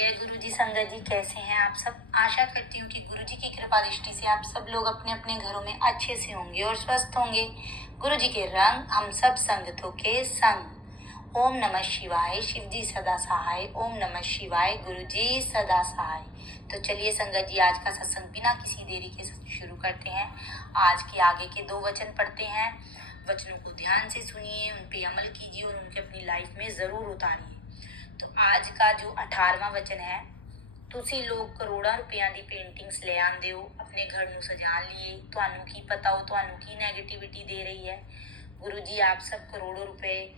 जय गुरु जी। संगत जी, कैसे हैं आप सब। आशा करती हूँ कि गुरु जी की कृपा दृष्टि से आप सब लोग अपने अपने घरों में अच्छे से होंगे और स्वस्थ होंगे। गुरु जी के रंग हम सब संगतों के संग। ओम नमः शिवाय। शिव जी सदा सहाय। ओम नमः शिवाय। गुरु जी सदा सहाय। तो चलिए संगत जी, आज का सत्संग बिना किसी देरी के शुरू करते हैं। आज के आगे के 2 वचन पढ़ते हैं। वचनों को ध्यान से सुनिए, उन पे अमल कीजिए और उनके अपनी लाइफ में जरूर उतारिए। तो आज का जो 18वां वचन है, ਤੁਸੀਂ ਲੋਕ ਕਰੋੜਾਂ ਰੁਪਈਆਂ ਦੀ ਪੇਂਟਿੰਗਸ ਲੈ ਆਂਦੇ ਹੋ, ਆਪਣੇ घर ਨੂੰ सजा लिए, ਤੁਹਾਨੂੰ ਕੀ पता हो ਤੁਹਾਨੂੰ ਕੀ नेगेटिविटी दे रही है। गुरु जी आप सब करोड़ों रुपए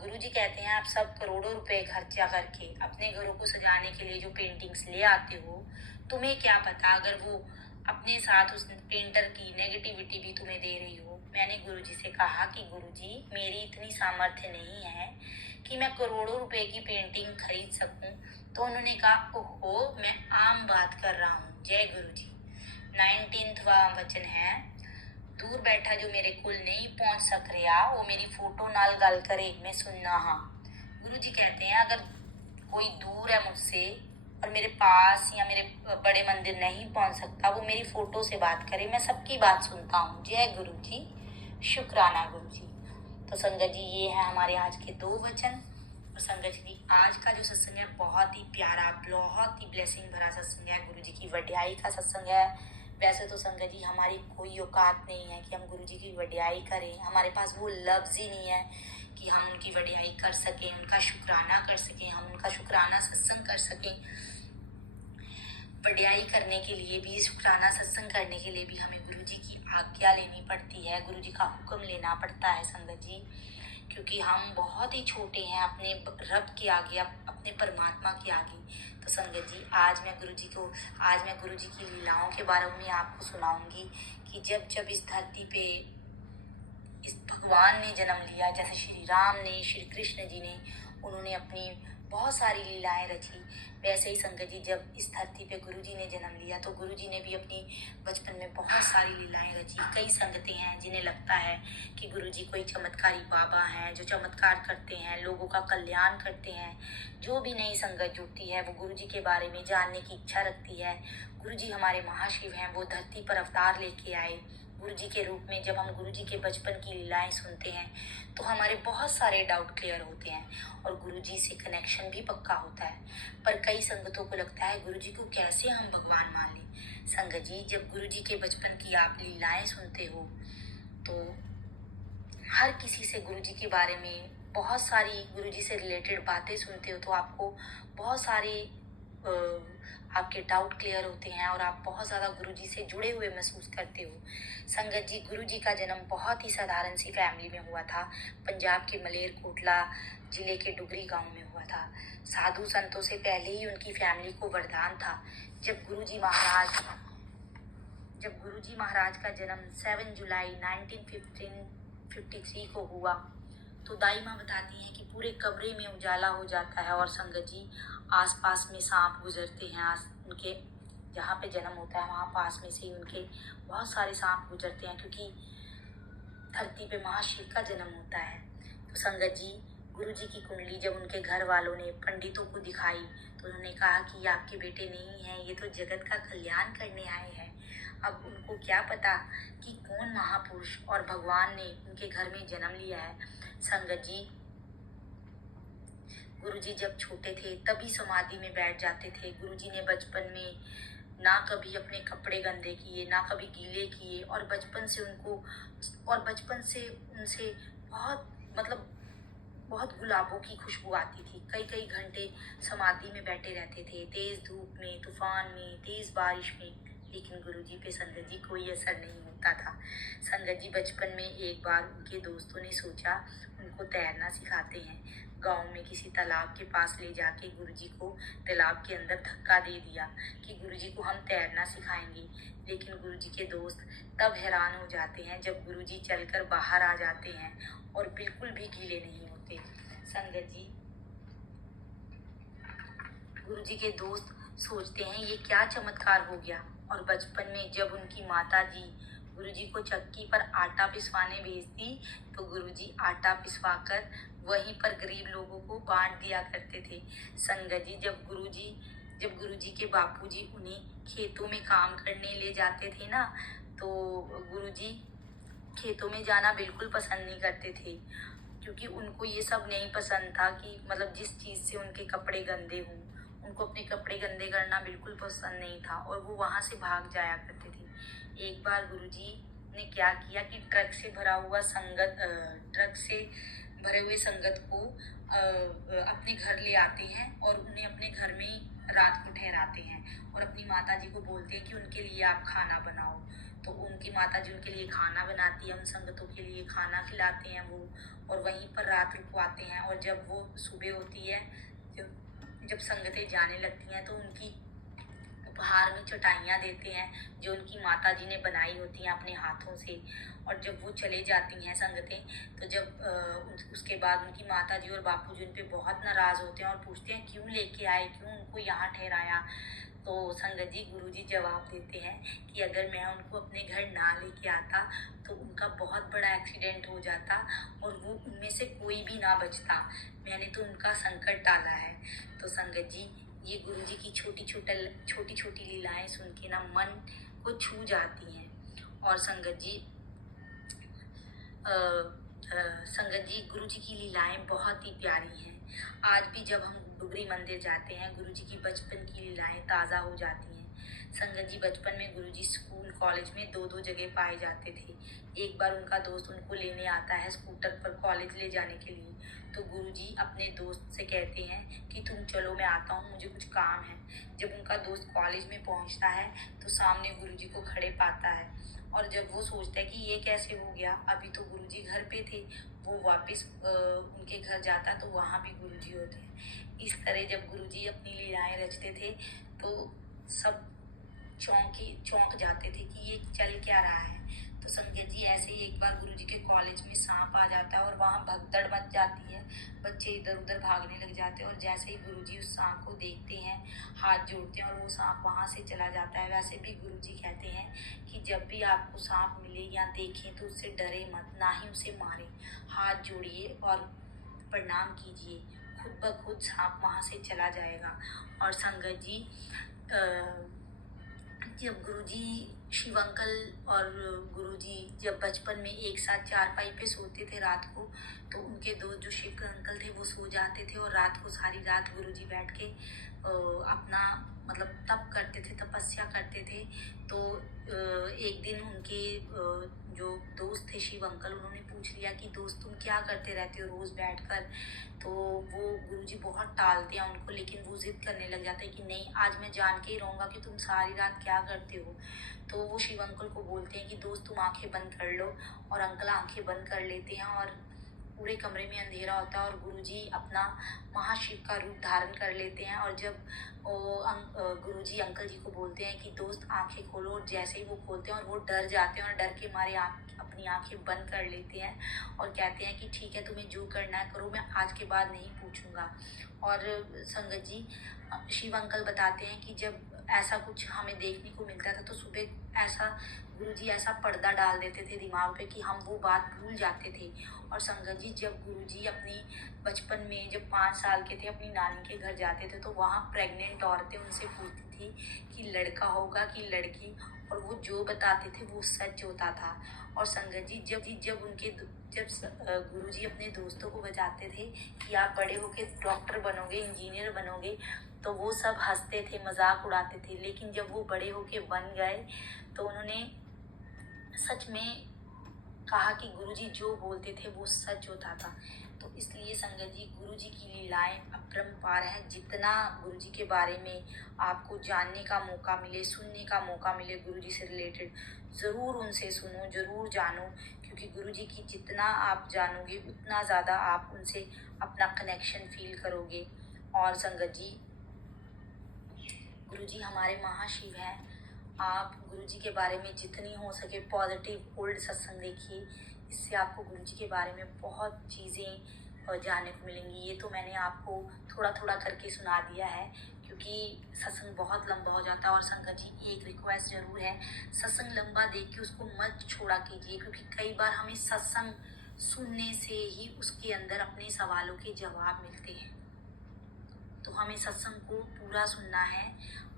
गुरु जी कहते हैं आप सब करोड़ों रुपए खर्चा करके अपने घरों को सजाने के लिए जो पेंटिंग्स ले आते हो, तुम्हें क्या पता अगर वो अपने साथ उस पेंटर की नेगेटिविटी भी तुम्हें दे रही हो। मैंने गुरुजी से कहा कि गुरुजी मेरी इतनी सामर्थ्य नहीं है कि मैं करोड़ों रुपए की पेंटिंग खरीद सकूं। तो उन्होंने कहा ओहो, मैं आम बात कर रहा हूँ। जय गुरुजी। 19वां वचन है, दूर बैठा जो मेरे कुल नहीं पहुंच सक रहा, वो मेरी फोटो नाल गल करे, मैं सुनना हाँ। गुरुजी कहते हैं अगर कोई दूर है मुझसे और मेरे पास या मेरे बड़े मंदिर नहीं पहुंच सकता, वो मेरी फोटो से बात करे, मैं सबकी बात सुनता हूँ। जय गुरु जी। शुक्राना गुरु जी। तो संगत जी, ये है हमारे आज के 2 वचन। और संगत जी, आज का जो सत्संग है बहुत ही प्यारा, बहुत ही ब्लेसिंग भरा सत्संग है। गुरु जी की वड्याई का सत्संग है। वैसे तो संगत जी हमारी कोई औकात नहीं है कि हम गुरु जी की वड्याई करें, हमारे पास वो लफ्ज ही नहीं है कि हम उनकी वड्याई कर सकें, उनका शुक्राना कर सकें, हम उनका शुक्राना सत्संग कर सकें। वड्याई करने के लिए भी, शुक्राना सत्संग करने के लिए भी हमें गुरु जी की आज्ञा लेनी पड़ती है, गुरु जी का हुक्म लेना पड़ता है संगत जी। क्योंकि हम बहुत ही छोटे हैं अपने रब के आगे, अपने परमात्मा के आगे। तो संगत जी, आज मैं गुरु जी की लीलाओं के बारे में आपको सुनाऊंगी कि जब जब इस धरती पे इस भगवान ने जन्म लिया, जैसे श्री राम ने, श्री कृष्ण जी ने, उन्होंने अपनी बहुत सारी लीलाएं रची। वैसे ही संगत जी, जब इस धरती पे गुरु जी ने जन्म लिया तो गुरु जी ने भी अपनी बचपन में बहुत सारी लीलाएं रची। कई संगतें हैं जिन्हें लगता है कि गुरु जी कोई चमत्कारी बाबा हैं जो चमत्कार करते हैं, लोगों का कल्याण करते हैं। जो भी नई संगत जुड़ती है वो गुरु जी के बारे में जानने की इच्छा रखती है। गुरु जी हमारे महाशिव हैं, वो धरती पर अवतार लेके आए गुरु जी के रूप में। जब हम गुरु जी के बचपन की लीलाएं सुनते हैं तो हमारे बहुत सारे डाउट क्लियर होते हैं और गुरु जी से कनेक्शन भी पक्का होता है। पर कई संगतों को लगता है गुरु जी को कैसे हम भगवान मान लें। संगत जी, जब गुरु जी के बचपन की आप लीलाएं सुनते हो तो हर किसी से गुरु जी के बारे में बहुत सारी गुरु जी से रिलेटेड बातें सुनते हो तो आपको बहुत सारी आपके डाउट क्लियर होते हैं और आप बहुत ज़्यादा गुरु जी से जुड़े हुए महसूस करते हो। संगत जी, गुरु जी का जन्म बहुत ही साधारण सी फैमिली में हुआ था। पंजाब के मलेरकोटला जिले के डुगरी गांव में हुआ था। साधु संतों से पहले ही उनकी फैमिली को वरदान था। जब गुरु जी महाराज का जन्म 7 जुलाई 1953 को हुआ तो दाई माँ बताती हैं कि पूरे कमरे में उजाला हो जाता है और संगत जी आसपास में सांप गुजरते हैं। उनके जहाँ पे जन्म होता है वहाँ पास में से उनके बहुत सारे सांप गुजरते हैं, क्योंकि धरती पे महाशिव का जन्म होता है। तो संगत जी, गुरु जी की कुंडली जब उनके घर वालों ने पंडितों को दिखाई तो उन्होंने कहा कि ये आपके बेटे नहीं हैं, ये तो जगत का कल्याण करने आए हैं। अब उनको क्या पता कि कौन महापुरुष और भगवान ने उनके घर में जन्म लिया है। संगत जी, गुरुजी जब छोटे थे तभी समाधि में बैठ जाते थे। गुरुजी ने बचपन में ना कभी अपने कपड़े गंदे किए, ना कभी गीले किए और बचपन से उनसे बहुत गुलाबों की खुशबू आती थी। कई घंटे समाधि में बैठे रहते थे, तेज धूप में, तूफान में, तेज बारिश में, लेकिन गुरुजी पे संगत जी कोई असर नहीं होता था। संगत जी, बचपन में एक बार उनके दोस्तों ने सोचा उनको तैरना सिखाते हैं। गांव में किसी तालाब के पास ले जाके गुरुजी को तालाब के अंदर धक्का दे दिया कि गुरुजी को हम तैरना सिखाएंगे। लेकिन गुरुजी के दोस्त तब हैरान हो जाते हैं जब गुरुजी चलकर बाहर आ जाते हैं और बिल्कुल भी गीले नहीं होते। संगत जी, गुरुजी के दोस्त सोचते हैं ये क्या चमत्कार हो गया। और बचपन में जब उनकी माता जी गुरुजी को चक्की पर आटा पिसवाने भेजती तो गुरुजी आटा पिसवाकर वहीं पर गरीब लोगों को बांट दिया करते थे। संगत जी, जब गुरुजी के बापूजी उन्हें खेतों में काम करने ले जाते थे ना, तो गुरुजी खेतों में जाना बिल्कुल पसंद नहीं करते थे, क्योंकि उनको ये सब नहीं पसंद था कि मतलब जिस चीज़ से उनके कपड़े गंदे हों, उनको अपने कपड़े गंदे करना बिल्कुल पसंद नहीं था और वो वहाँ से भाग जाया करते थे। एक बार गुरुजी ने क्या किया कि ट्रक से भरे हुए संगत को अपने घर ले आते हैं और उन्हें अपने घर में ही रात को ठहराते हैं और अपनी माता जी को बोलते हैं कि उनके लिए आप खाना बनाओ। तो उनकी माता जी उनके लिए खाना बनाती है, उन संगतों के लिए खाना खिलाते हैं वो, और वहीं पर रात रुकवाते हैं। और जब वो सुबह होती है, जब संगतें जाने लगती हैं, तो उनकी उपहार में चटाइयाँ देते हैं जो उनकी माता जी ने बनाई होती हैं अपने हाथों से। और जब वो चले जाती हैं संगतें, तो उसके बाद उनकी माता जी और बापू जी उन पे बहुत नाराज़ होते हैं और पूछते हैं क्यों लेके आए, क्यों उनको यहाँ ठहराया। तो संगत जी, गुरु जी जवाब देते हैं कि अगर मैं उनको अपने घर ना लेके आता तो उनका बहुत बड़ा एक्सीडेंट हो जाता और वो उनमें से कोई भी ना बचता। मैंने तो उनका संकट टाला है। तो संगत जी, ये गुरुजी की छोटी छोटी लीलाएं सुन के ना मन को छू जाती हैं। और संगत जी, गुरुजी की लीलाएं बहुत ही प्यारी हैं। आज भी जब हम डुगरी मंदिर जाते हैं, गुरुजी की बचपन की लीलाएं ताज़ा हो जाती हैं। संगत जी, बचपन में गुरुजी स्कूल कॉलेज में दो दो जगह पाए जाते थे। एक बार उनका दोस्त उनको लेने आता है स्कूटर पर कॉलेज ले जाने के लिए, तो गुरुजी अपने दोस्त से कहते हैं कि तुम चलो, मैं आता हूँ, मुझे कुछ काम है। जब उनका दोस्त कॉलेज में पहुँचता है तो सामने गुरुजी को खड़े पाता है, और जब वो सोचता है कि ये कैसे हो गया, अभी तो गुरुजी घर पे थे, वो वापस उनके घर जाता तो वहाँ भी गुरुजी होते हैं। इस तरह जब गुरुजी अपनी लीलाएं रचते थे तो सब चौंक जाते थे कि ये चल क्या रहा है। तो संगत जी, ऐसे ही एक बार गुरुजी के कॉलेज में सांप आ जाता है और वहाँ भगदड़ मच जाती है, बच्चे इधर उधर भागने लग जाते हैं। और जैसे ही गुरुजी उस सांप को देखते हैं, हाथ जोड़ते हैं और वो सांप वहाँ से चला जाता है। वैसे भी गुरुजी कहते हैं कि जब भी आपको सांप मिले या देखें तो उससे डरे मत, ना ही उसे मारें, हाथ जोड़िए और प्रणाम कीजिए, खुद ब खुद सांप वहाँ से चला जाएगा। और संगत जी, जब गुरुजी, शिव अंकल और गुरुजी जब बचपन में एक साथ चारपाई पे सोते थे रात को, तो उनके दोस्त जो शिव अंकल थे वो सो जाते थे और रात को सारी रात गुरुजी बैठ के अपना मतलब तप करते थे, तपस्या करते थे। तो एक दिन उनके जो दोस्त थे शिव अंकल, उन्होंने पूछ लिया कि दोस्त, तुम क्या करते रहते हो रोज़ बैठकर। तो वो गुरुजी बहुत टालते हैं उनको, लेकिन वो जिद करने लग जाते हैं कि नहीं, आज मैं जान के ही रहूँगा कि तुम सारी रात क्या करते हो। तो वो शिव अंकल को बोलते हैं कि दोस्त, तुम आंखें बंद कर लो। और अंकल आंखें बंद कर लेते हैं और पूरे कमरे में अंधेरा होता है और गुरुजी अपना महाशिव का रूप धारण कर लेते हैं। और जब गुरुजी अंकल जी को बोलते हैं कि दोस्त आंखें खोलो, और जैसे ही वो खोलते हैं और वो डर जाते हैं और डर के मारे अपनी आंखें बंद कर लेते हैं और कहते हैं कि ठीक है, तुम्हें जो करना है करो, मैं आज के बाद नहीं पूछूंगा। और संगत जी, शिव अंकल बताते हैं कि जब ऐसा कुछ हमें देखने को मिलता था तो सुबह ऐसा गुरुजी ऐसा पर्दा डाल देते थे दिमाग पे कि हम वो बात भूल जाते थे। और संगत जी, जब गुरुजी अपनी बचपन में जब 5 साल के थे अपनी नानी के घर जाते थे, तो वहाँ प्रेग्नेंट औरतें उनसे पूछती थी कि लड़का होगा कि लड़की, और वो जो बताते थे वो सच होता था। और संगत जी, जब गुरुजी अपने दोस्तों को बताते थे कि आप बड़े होके डॉक्टर बनोगे, इंजीनियर बनोगे, तो वो सब हंसते थे, मजाक उड़ाते थे। लेकिन जब वो बड़े होके बन गए तो उन्होंने सच में कहा कि गुरुजी जो बोलते थे वो सच होता था। तो इसलिए संगत जी, गुरुजी की लीलाएं अपरंपार हैं। जितना गुरुजी के बारे में आपको जानने का मौका मिले, सुनने का मौका मिले गुरुजी से रिलेटेड, ज़रूर उनसे सुनो, ज़रूर जानो, क्योंकि गुरुजी की जितना आप जानोगे उतना ज़्यादा आप उनसे अपना कनेक्शन फील करोगे। और संगत जी, गुरुजी हमारे महाशिव हैं। आप गुरुजी के बारे में जितनी हो सके पॉजिटिव ओल्ड सत्संग देखिए, इससे आपको गुरुजी के बारे में बहुत चीज़ें जानने को मिलेंगी। ये तो मैंने आपको थोड़ा थोड़ा करके सुना दिया है, क्योंकि सत्संग बहुत लंबा हो जाता है। और संगत जी, एक रिक्वेस्ट ज़रूर है, सत्संग लंबा देख के उसको मत छोड़ा कीजिए, क्योंकि कई बार हमें सत्संग सुनने से ही उसके अंदर अपने सवालों के जवाब मिलते हैं। तो हमें सत्संग को पूरा सुनना है,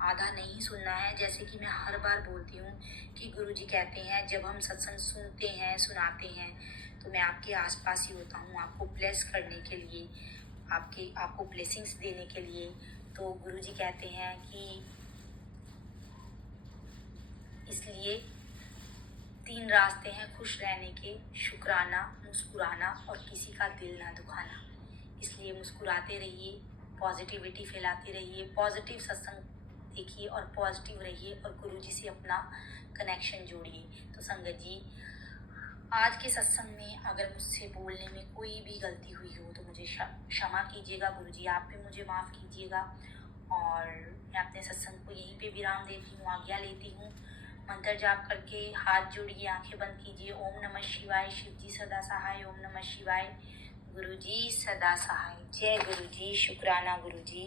आधा नहीं सुनना है। जैसे कि मैं हर बार बोलती हूँ कि गुरुजी कहते हैं जब हम सत्संग सुनते हैं, सुनाते हैं, तो मैं आपके आसपास ही होता हूँ, आपको ब्लेस करने के लिए, आपको ब्लेसिंग्स देने के लिए। तो गुरुजी कहते हैं कि इसलिए 3 रास्ते हैं खुश रहने के: शुक्राना, मुस्कुराना और किसी का दिल ना दुखाना। इसलिए मुस्कुराते रहिए, पॉजिटिविटी फैलाते रहिए, पॉजिटिव सत्संग देखिए और पॉजिटिव रहिए और गुरुजी से अपना कनेक्शन जोड़िए। तो संगत जी, आज के सत्संग में अगर मुझसे बोलने में कोई भी गलती हुई हो तो मुझे क्षमा कीजिएगा। गुरुजी आप भी मुझे माफ़ कीजिएगा। और मैं अपने सत्संग को यहीं पे विराम देती हूँ, आज्ञा लेती हूँ। मंत्र जाप करके हाथ जोड़िए, आंखें बंद कीजिए। ओम नमः शिवाय। शिव जी सदा सहाय। ओम नमः शिवाय। गुरुजी सदा सहाय। जय गुरुजी। शुक्राना गुरुजी।